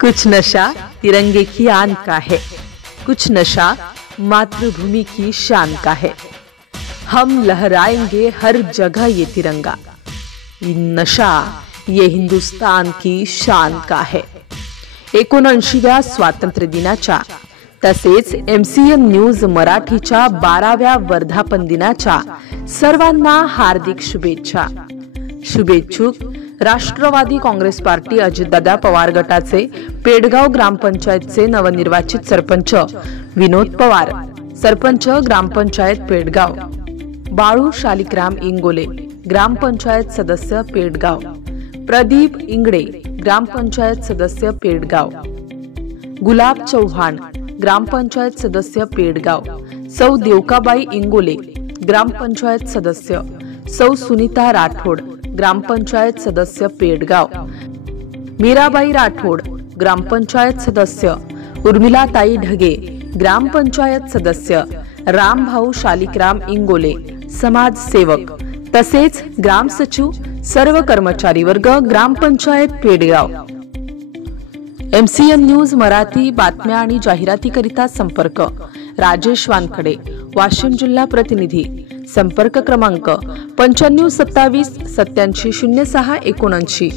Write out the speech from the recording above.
कुछ नशा तिरंगे की आन का है, कुछ नशा मातृभूमि की शान का है। हम लहराएंगे हर जगह ये तिरंगा, ये नशा ये हिंदुस्तान की शान का है। 79व्या स्वातंत्र्य दिनाच्या तसेच MCN न्यूज मराठीच्या 12व्या वर्धापन दिनाच्या सर्वांना हार्दिक शुभेच्छा। शुभेच्छुक राष्ट्रवादी काँग्रेस पार्टी अजितदादा पवार गटाचे पेडगाव ग्रामपंचायतचे नवनिर्वाचित सरपंच विनोद पवार, सरपंच ग्रामपंचायत पेडगाव बाळू शालिग्राम इंगोले, ग्रामपंचायत सदस्य पेडगाव प्रदीप इंगडे, ग्रामपंचायत सदस्य पेडगाव गुलाब चौहान, ग्रामपंचायत सदस्य पेडगाव सौ देवकाबाई इंगोले, ग्रामपंचायत सदस्य सौ सुनीता राठोड, ग्रामपंचायत सदस्य पेडगाव मीराबाई राठोड, ग्रामपंचायत सदस्य उर्मिलाताई ढगे, ग्रामपंचायत सदस्य रामभाऊ शालिग्राम इंगोले, समाजसेवक तसेच ग्राम सचिव, सर्व कर्मचारी वर्ग, ग्रामपंचायत पेडगाव। MCN न्यूज मराठी बातम्या आणि जाहिरातीकरिता संपर्क राजेश वानखडे, वाशिम जिल्हा प्रतिनिधी, संपर्क क्रमांक 9527 8706 79।